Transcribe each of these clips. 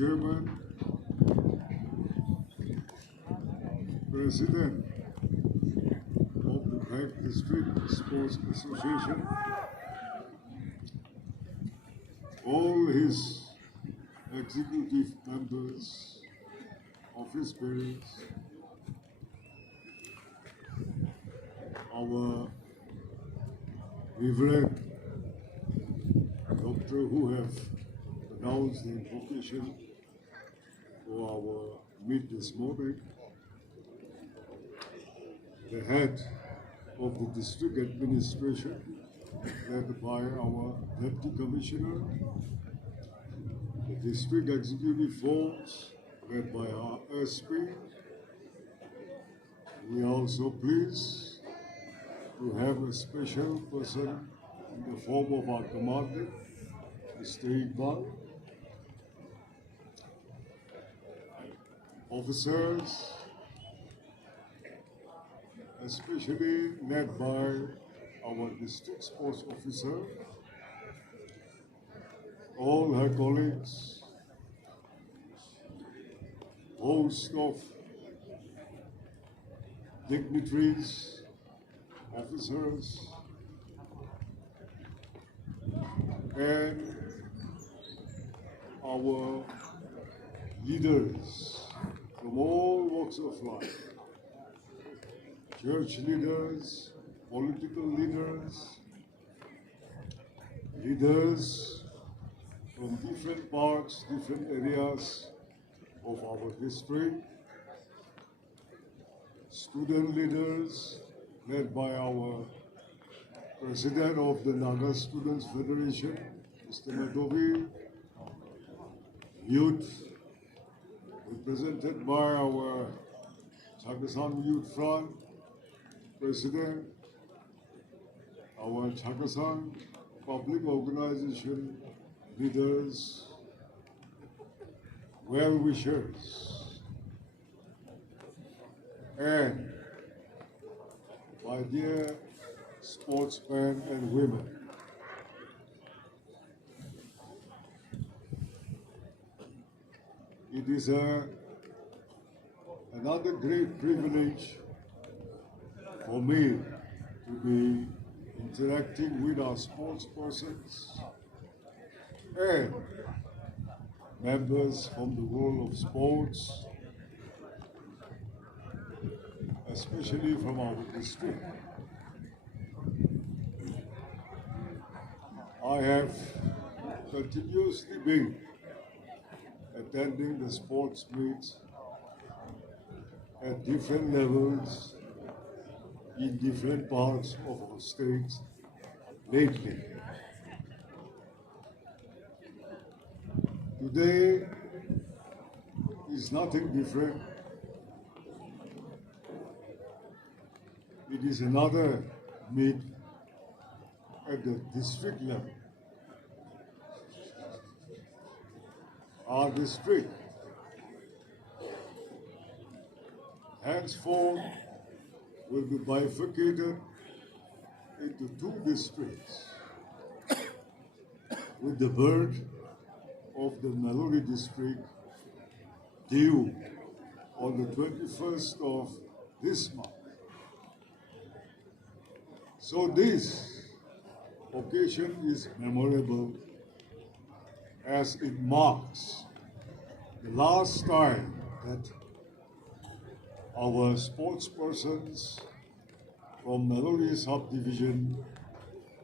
Chairman, President of the Govt District Sports Association, all his executive members, office bearers, our reverend doctor who have announced the invocation for our meet this morning, the head of the district administration, led by our deputy commissioner, the district executive force, led by our SP. We are also pleased to have a special person in the form of our commander, Mr. Iqbal, officers, especially led by our district sports officer, all her colleagues, host of dignitaries, officers, and our leaders from all walks of life, church leaders, political leaders, leaders from different parts, different areas of our district, student leaders led by our President of the Naga Students Federation, Mr. Madovi, youth represented by our Chakasan Youth Front President, our Chakasan Public Organization leaders, well-wishers, and my dear sportsmen and women. It is another great privilege for me to be interacting with our sports persons and members from the world of sports, especially from our district. I have continuously been attending the sports meets at different levels in different parts of our states lately. Today is nothing different. It is another meet at the district level. Our district henceforth will be bifurcated into two districts, with the birth of the Nagaland district due on the 21st of this month. So this occasion is memorable as it marks the last time that our sports persons from Nagaland subdivision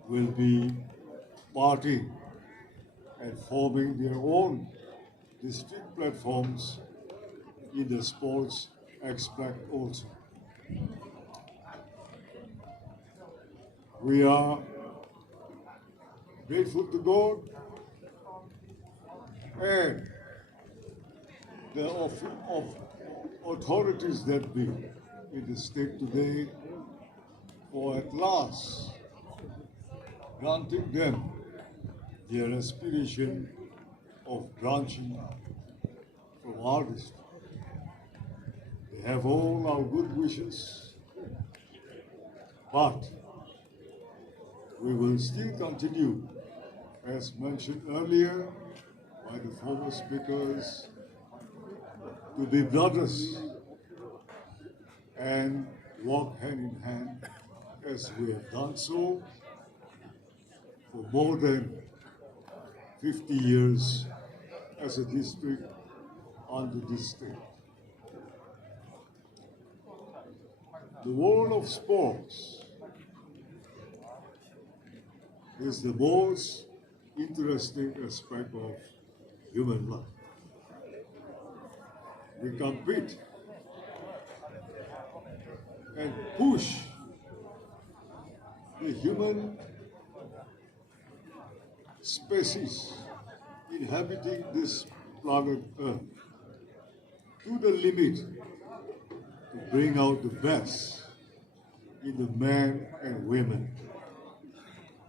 will be parting and forming their own district platforms in the sports aspect also. We are grateful to God and the authorities that be in the state today for at last granting them their aspiration of branching out from our district. They have all our good wishes, but we will still continue, as mentioned earlier, by the former speakers to be brothers and walk hand in hand as we have done so for more than 50 years as a district under this state. The world of sports is the most interesting aspect of human life. We compete and push the human species inhabiting this planet Earth to the limit to bring out the best in the men and women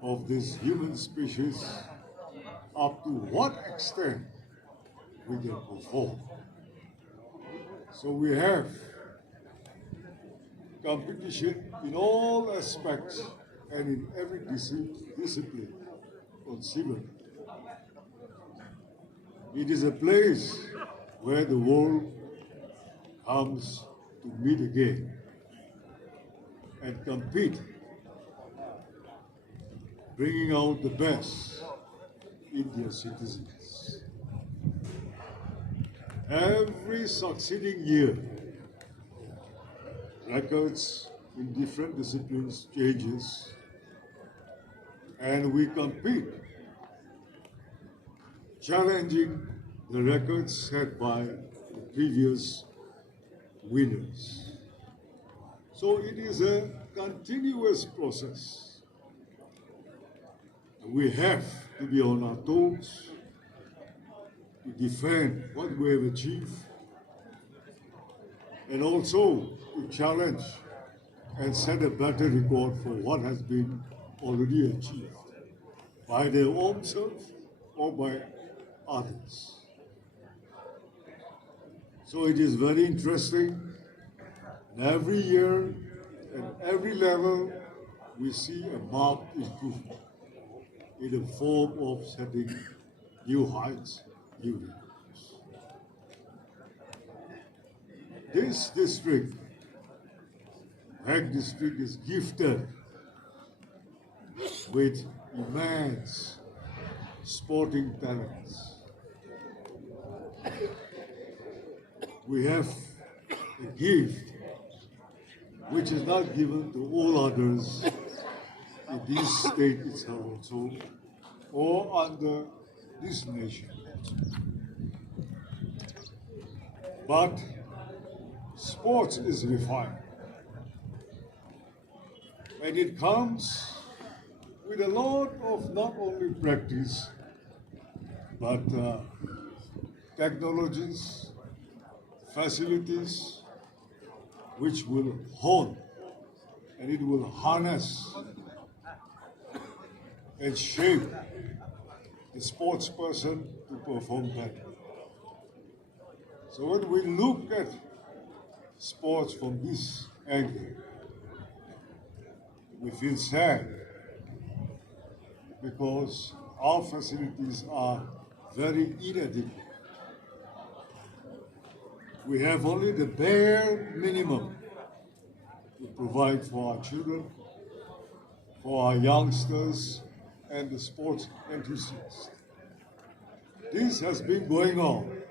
of this human species, up to what extent we can perform. So we have competition in all aspects and in every discipline conceivable. It is a place where the world comes to meet again and compete, bringing out the best in their citizens. Every succeeding year, records in different disciplines changes, and we compete, challenging the records set by the previous winners. So it is a continuous process. We have to be on our toes to defend what we have achieved and also to challenge and set a better record for what has been already achieved by their own self or by others. So it is very interesting. Every year and every level we see a marked improvement in the form of setting new heights, new records. This district, Hag district, is gifted with immense sporting talents. We have a gift which is not given to all others in this state itself also, or under this nation also. But sports is refined. And it comes with a lot of not only practice, but technologies, facilities, which will hone and it will harness and shape the sports person to perform better. So when we look at sports from this angle, we feel sad because our facilities are very inadequate. We have only the bare minimum to provide for our children, for our youngsters, and the sports enthusiasts. This has been going on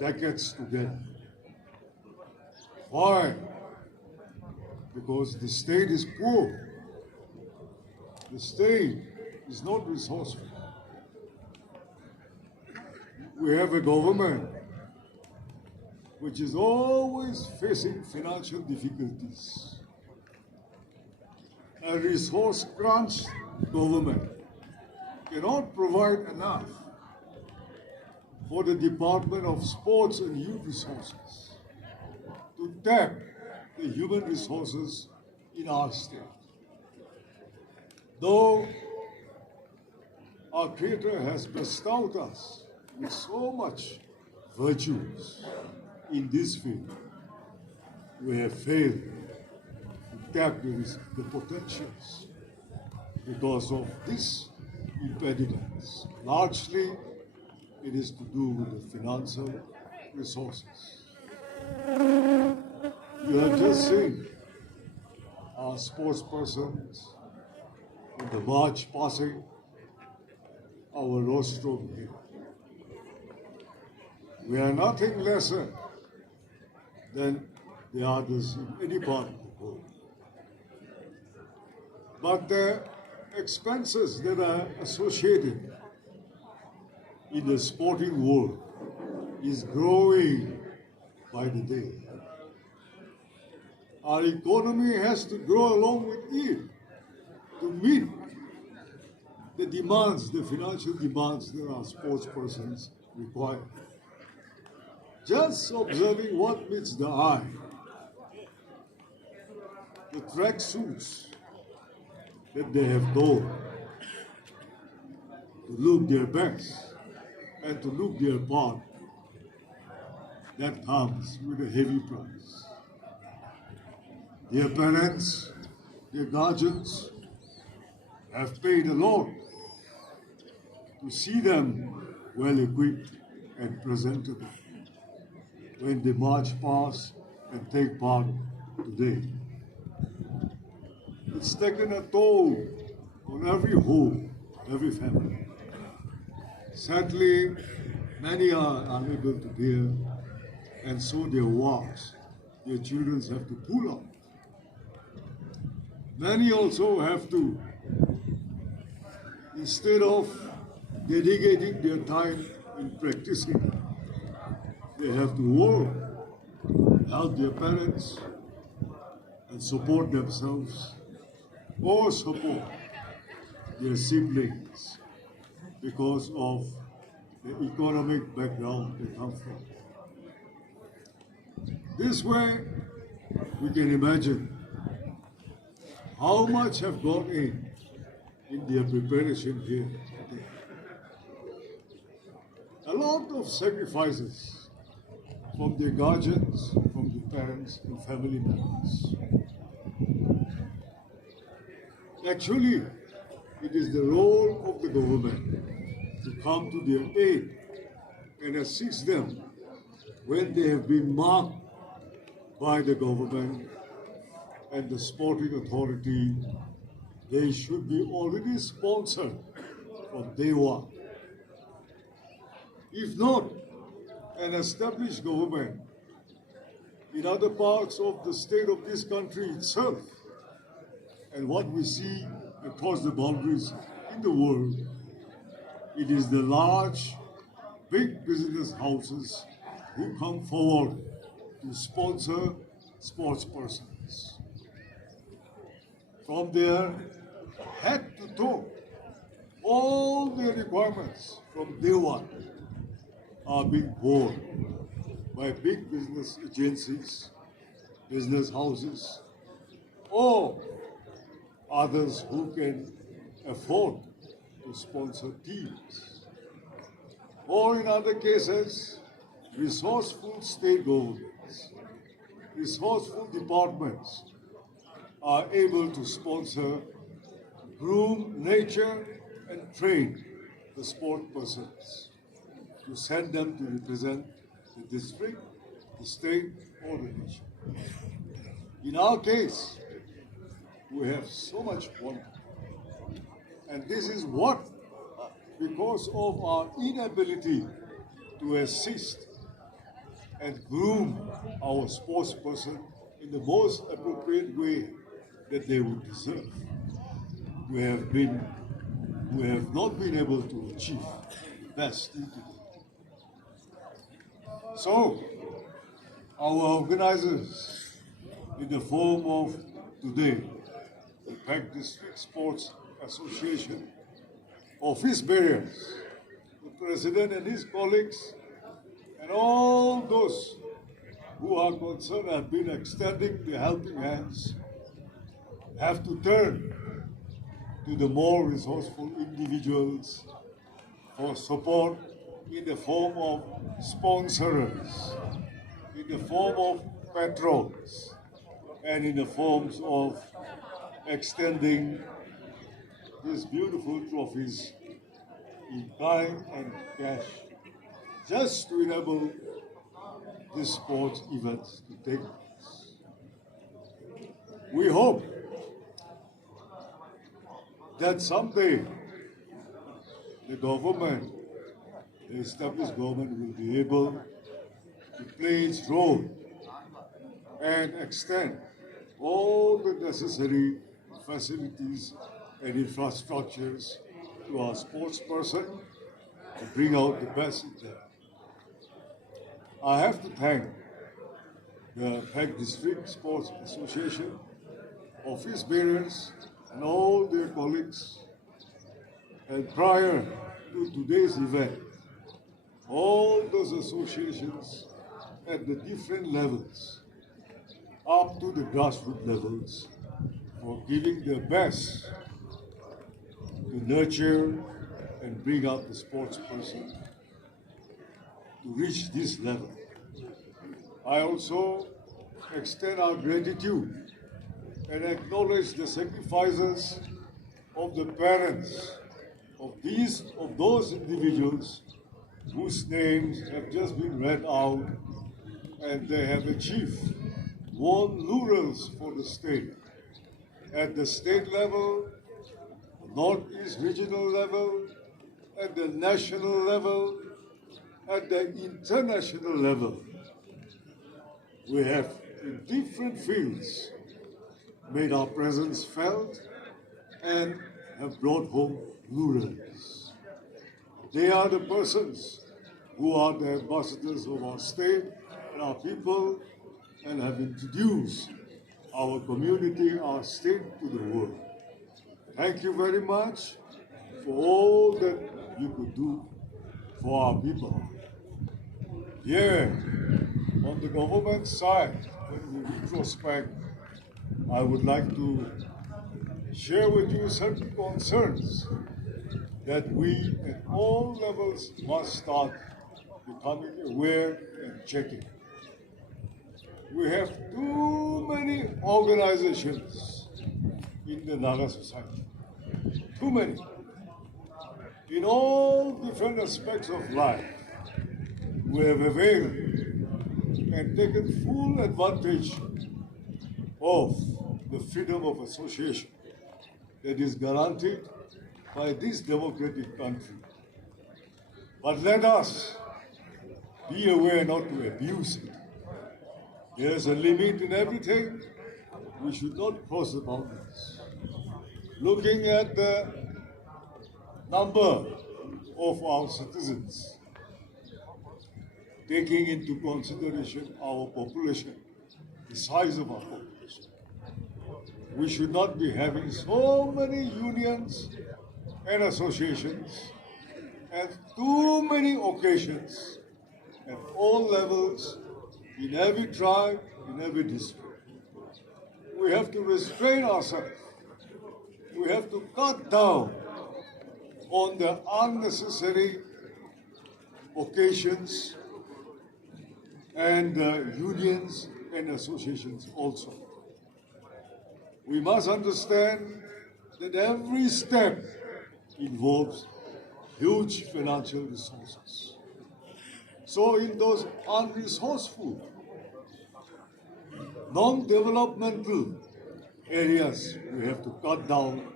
decades together. Why? Because the state is poor. The state is not resourceful. We have a government which is always facing financial difficulties. A resource-crunched government cannot provide enough for the Department of Sports and Youth Resources to tap the human resources in our state. Though our Creator has bestowed us with so much virtues in this field, we have failed to tap the potentials because of these impediments, largely it is to do with the financial resources. You have just seen our sports persons in the march passing our rostrum here. We are nothing lesser than the others in any part of the world. But the expenses that are associated in the sporting world is growing by the day. Our economy has to grow along with it to meet the demands, the financial demands that our sports persons require. Just observing what meets the eye, the track suits that they have donned to look their best and to look their part, that comes with a heavy price. Their parents, their guardians have paid a lot to see them well equipped and presentable when they march past and take part today. It's taken a toll on every home, every family. Sadly, many are unable to bear, and so their wives, their children have to pull out. Many also have to, instead of dedicating their time in practicing, they have to work, help their parents, and support themselves, or support their siblings because of the economic background they come from. This way, we can imagine how much have gone in their preparation here today. A lot of sacrifices from their guardians, from the parents and family members. Actually, it is the role of the government to come to their aid and assist them when they have been marked by the government and the sporting authority. They should be already sponsored from day one. If not, an established government in other parts of the state of this country itself, and what we see across the boundaries in the world, it is the large, big business houses who come forward to sponsor sports persons. From their head to toe, all their requirements from day one are being borne by big business agencies, business houses, or others who can afford to sponsor teams. Or in other cases, resourceful state governments, resourceful departments are able to sponsor, groom, nurture, and train the sport persons to send them to represent the district, the state, or the nation. In our case, we have so much want. And this is what, because of our inability to assist and groom our sports person in the most appropriate way that they would deserve, we have not been able to achieve best in today. So, our organizers, in the form of today, the Pack District Sports Association, office bearers, the president and his colleagues, and all those who are concerned have been extending the helping hands, have to turn to the more resourceful individuals for support in the form of sponsors, in the form of patrons, and in the forms of extending these beautiful trophies in kind and cash just to enable these sports events to take place. We hope that someday the government, the established government, will be able to play its role and extend all the necessary facilities and infrastructures to our sports person to bring out the best in them. I have to thank the Peck District Sports Association, office bearers, and all their colleagues. And prior to today's event, all those associations at the different levels, up to the grassroots levels, for giving their best to nurture and bring out the sports person to reach this level. I also extend our gratitude and acknowledge the sacrifices of the parents of those individuals whose names have just been read out, and they have achieved, won laurels for the state at the state level, Northeast regional level, at the national level, at the international level. We have, in different fields, made our presence felt and have brought home laurels. They are the persons who are the ambassadors of our state and our people, and have introduced our community, our state to the world. Thank you very much for all that you could do for our people. Here, on the government side, when we retrospect, I would like to share with you certain concerns that we at all levels must start becoming aware and checking. We have too many organizations in the Naga society. Too many. In all different aspects of life, we have availed and taken full advantage of the freedom of association that is guaranteed by this democratic country. But let us be aware not to abuse it. There is a limit in everything. We should not cross the boundaries. Looking at the number of our citizens, taking into consideration our population, the size of our population, we should not be having so many unions and associations and too many occasions at all levels, in every tribe, in every district. We have to restrain ourselves. We have to cut down on the unnecessary occasions and unions and associations also. We must understand that every step involves huge financial resources. So in those unresourceful, non-developmental areas, we have to cut down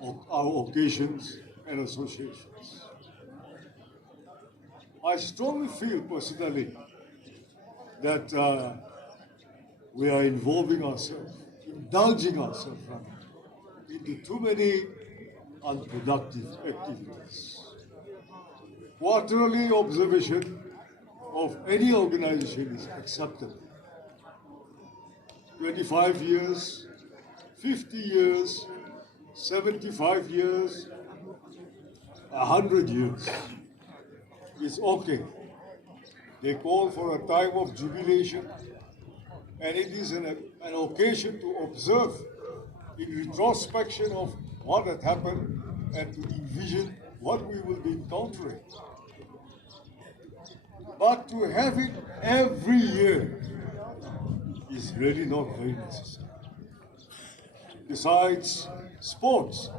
on our occasions and associations. I strongly feel personally that we are involving ourselves, indulging ourselves into too many unproductive activities. Quarterly observation of any organization is acceptable. 25 years, 50 years, 75 years, 100 years. It's okay. They call for a time of jubilation, and it is an occasion to observe in retrospection of what had happened and to envision what we will be encountering. But to have it every year is really not very necessary. Besides, sports,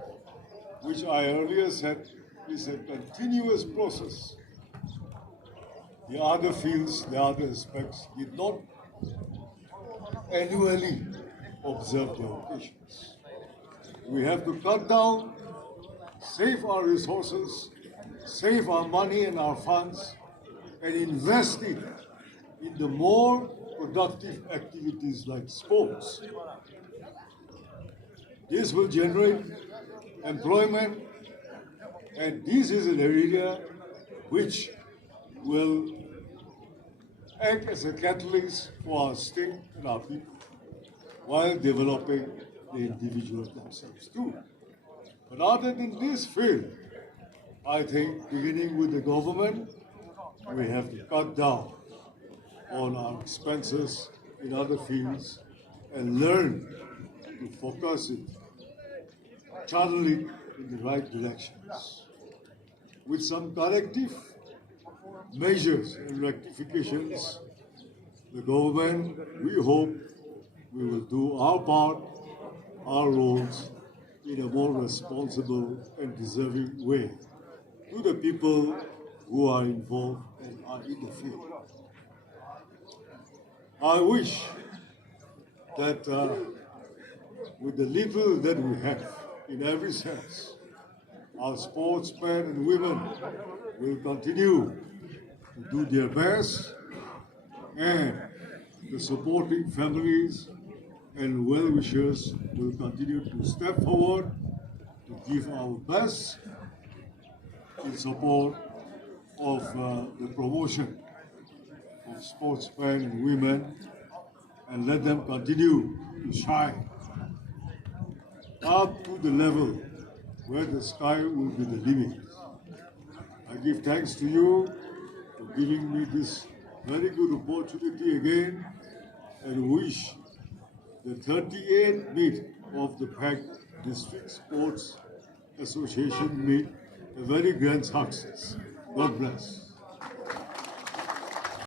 which I earlier said is a continuous process. the other fields, the other aspects did not annually observe the occasions. We have to cut down, save our resources, save our money and our funds, and invest it in the more productive activities like sports. This will generate employment, and this is an area which will act as a catalyst for our state and our people while developing the individuals themselves too. But other than this field, I think beginning with the government, we have to cut down on our expenses in other fields and learn to focus it, channel it in the right directions. With some corrective measures and rectifications, the government, we hope, we will do our part, our roles in a more responsible and deserving way to the people who are involved and are in the field. I wish that with the little that we have in every sense, our sportsmen and women will continue to do their best, and the supporting families and well-wishers will continue to step forward to give our best in support of the promotion of sportsmen and women, and let them continue to shine up to the level where the sky will be the limit. I give thanks to you for giving me this very good opportunity again, and wish the 38th meet of the PAC District Sports Association meet a very grand success. God bless.